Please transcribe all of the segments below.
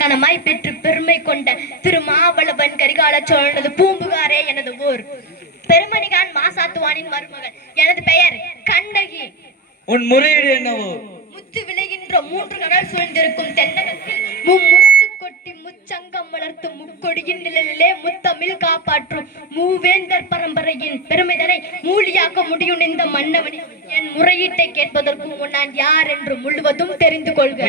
கனமாய் பெற்று பெருமை கொண்ட திருமாவளவன் கரிகால சோழனது பூம்புகாரே எனது ஊர். பெருமணிகான் மாசாத்துவானின் மருமகள். எனது பெயர் கண்ணகி. உன் முறையீடு என்னவோ? முத்து விளைகின்ற 3 கடல் சூழ்ந்திருக்கும் தென்னகத்தில் மும்முரசு கொட்டி முச்சங்கம் வளர்த்து முக்கொடியின் நிழலிலே முத்தமிழ் காப்பாற்றும் மூவேந்தர் பரம்பரையின் பெருமைதனை மூலியாக்க முடியும் இந்த மன்னவனே. என் முறையீட்டை கேட்பதற்கு முன் நான் யார் என்று முழுவதும் தெரிந்து கொள்க.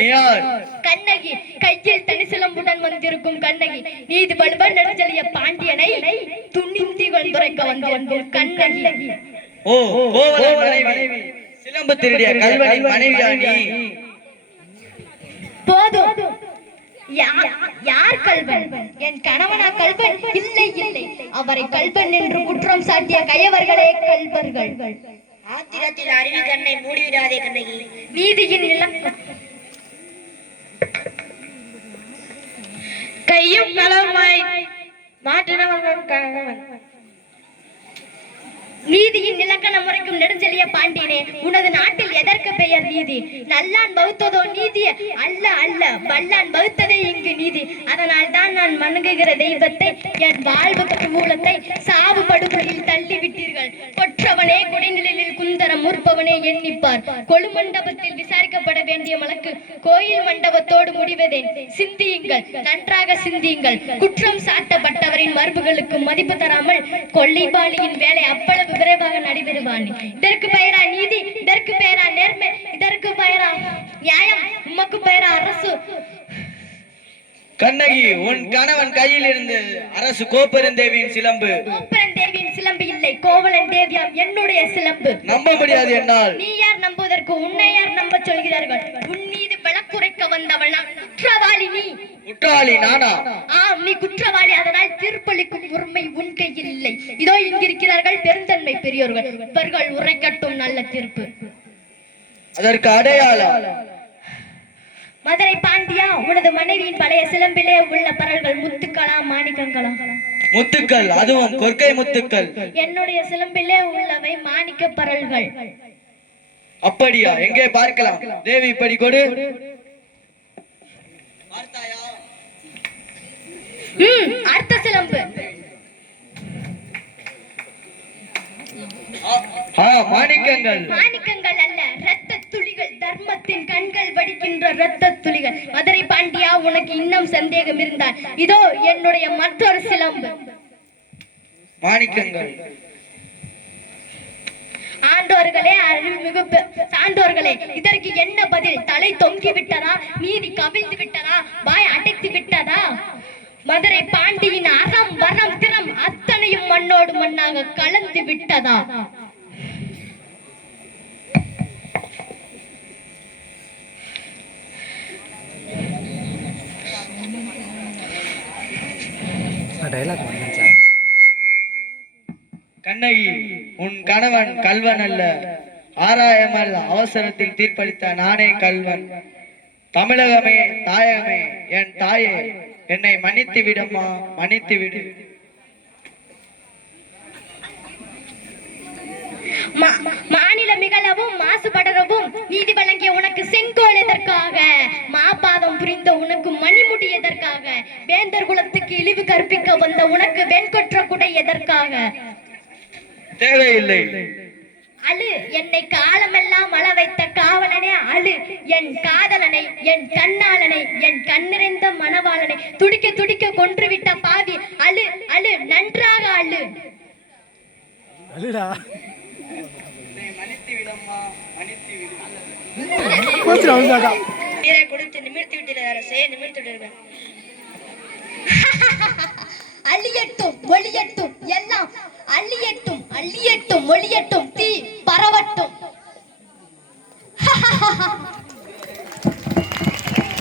கண்ணகி, கையில் தனிசிலம்புடன் வந்திருக்கும் கண்ணகி, நீதி வலுவன் நெடுஞ்செழிய பாண்டியனை துணிந்திகள் துரைக்க வந்திருக்கும் கண்ணகி. ஓ, கோவலன் மனைவி, சிலம்பு திருடிய கல்வனின் மனைவியா நீ? போதும். யார் கல்வன்? என் கணவனா கல்வன்? இல்லை இல்லை, அவரை கல்வன் என்று குற்றம் சாட்டிய கயவர்களே கல்வர்கள். ஆத்திரத்தில் அருவி கண்ணை மூடிவிடாதே கண்ணகி. நீதியின் இலக்கம் கையும் களவுமாய் மாற்றினவன் கணவன். நீதியின் இலக்கணம் முறைக்கும் நெடுஞ்செழிய பாண்டியனே, உனது நாட்டில் எதற்கு பெயர் நீதி? நல்லான் வகுத்ததோ நீதி? அல்ல அல்ல, வல்லான் வகுத்ததே இங்கு நீதி. அதனால் தான் நான் வணங்குகிற தெய்வத்தை, என் வாழ்வு மூலத்தை சாவு படுகொலையில் தள்ளி விட்டீர்கள். கொற்றவனே, குடைநிலையில் குந்தரம் முற்பவனே எண்ணிப்பார். கொழு மண்டபத்தில் விசாரிக்கப்பட வேண்டிய வழக்கு கோயில் மண்டபத்தோடு முடிவதேன். சிந்தியுங்கள், நன்றாக சிந்தியுங்கள். குற்றம் சாட்டப்பட்டவரின் மரபுகளுக்கு மதிப்பு தராமல் கொள்ளைபாளியின் வேலை அவ்வளவு விரைவாக நடைபெறுவான். இதற்கு பெயரா நீதி? இதற்கு பெயரா நேர்மை? இதற்கு பெயரா நியாயம்? உமக்கு பெயரா அரசு? கண்ணகி, உன் கணவன் கையில் இருந்து அரசு கோப்பெருந்தேவியின் சிலம்பு. கோப்பெருந்தேவியின் சிலம்பு இல்லை, கோவலன் தேவியாம் என்னுடைய சிலம்பு. நம்ப முடியாது என்னால். நீ யார் நம்புவதற்கு? உன்னை யார் நம்ப சொல்கிறார்கள்? உன் மீது வழக்குரைக்க வந்தவள் நான். குற்றவாளி நீ. குற்றவாளி நானா? ஆம், நீ குற்றவாளி. அதனால் தீர்ப்பளிக்கும் உரிமை உன் கையில் இல்லை. இதோ இங்கிருக்கிறார்கள் பெருந்தன்மை பெரியோர்கள். இவர்கள் உரைக்கட்டும் நல்ல தீர்ப்பு. அதற்கு அடையாளம்? மதுரை பாண்டியா, உனது மனைவியின் பழைய சிலம்பிலே உள்ள பரல்கள் முத்துக்களா மாணிக்கங்களா? முத்துக்கள், அதுவும் கொற்கை முத்துக்கள். என்னுடைய சிலம்பிலே உள்ளவை மாணிக்க பரல்கள். அப்படியா? எங்கே பார்க்கலாம். தேவி, இப்படி கொடு. அர்த்த சிலம்பு. மாணிக்கங்கள். மாணிக்கங்கள் அல்ல, இரத்த துளிகள். தர்மத்தின் கண்கள் வடிக்கின்ற இரத்த துளிகள். மதுரை பாண்டியா, உனக்கு இன்னும் சந்தேகம் இருந்தால் இதோ என்னுடைய மற்றொரு சிலம்பு. மாணிக்கங்கள். ஆண்டோர்களே, அறிவுமிகு சான்றோர்களே, இதற்கு என்ன பதில்? தலை தொங்கி விட்டதா? நீதி கவிழ்ந்து விட்டதா? வாய் அடைத்து விட்டதா? மதுரை பாண்டியின் அறம் வரம் திறம் அத்தனையும் மண்ணோடு மண்ணாக கலந்து விட்டதா? கண்ணகி, உன் கணவன் கல்வன் அல்ல. ஆராயமல் அவசரத்தில் தீர்ப்பளித்த நானே கல்வன். தமிழகமே, தாயகமே, என் தாயே, என்னை மன்னித்து விடமா, மன்னித்து விடு. மாநில மிகளவும் மாசுபடரவும் நீதி வழங்கிய உனக்கு செங்கோல் எதற்காக? மாபாதம் புரிந்த உனக்கு மணிமுடி எதற்காக? வேந்தர் குலத்துக்கு இழிவு கற்பிக்க வந்த உனக்கு வெண்கொற்ற குடை எதற்காக? தேவையில்லை. அழு, என்னை காலமெல்லாம் அழ வைத்த காவலனே அழு. என் காதலனை, என் கண்ணாளனை, என் கண்ணிறைந்த மணவாளனை துடிக்க துடிக்க கொன்றுவிட்ட பாவி அழு, அழு, நன்றாக அழு. கொடுத்து நிமிர்த்தி விட்டு அழியட்டும் ஒளியட்டும், எல்லாம் அழியட்டும், அழியட்டும் ஒளியட்டும்,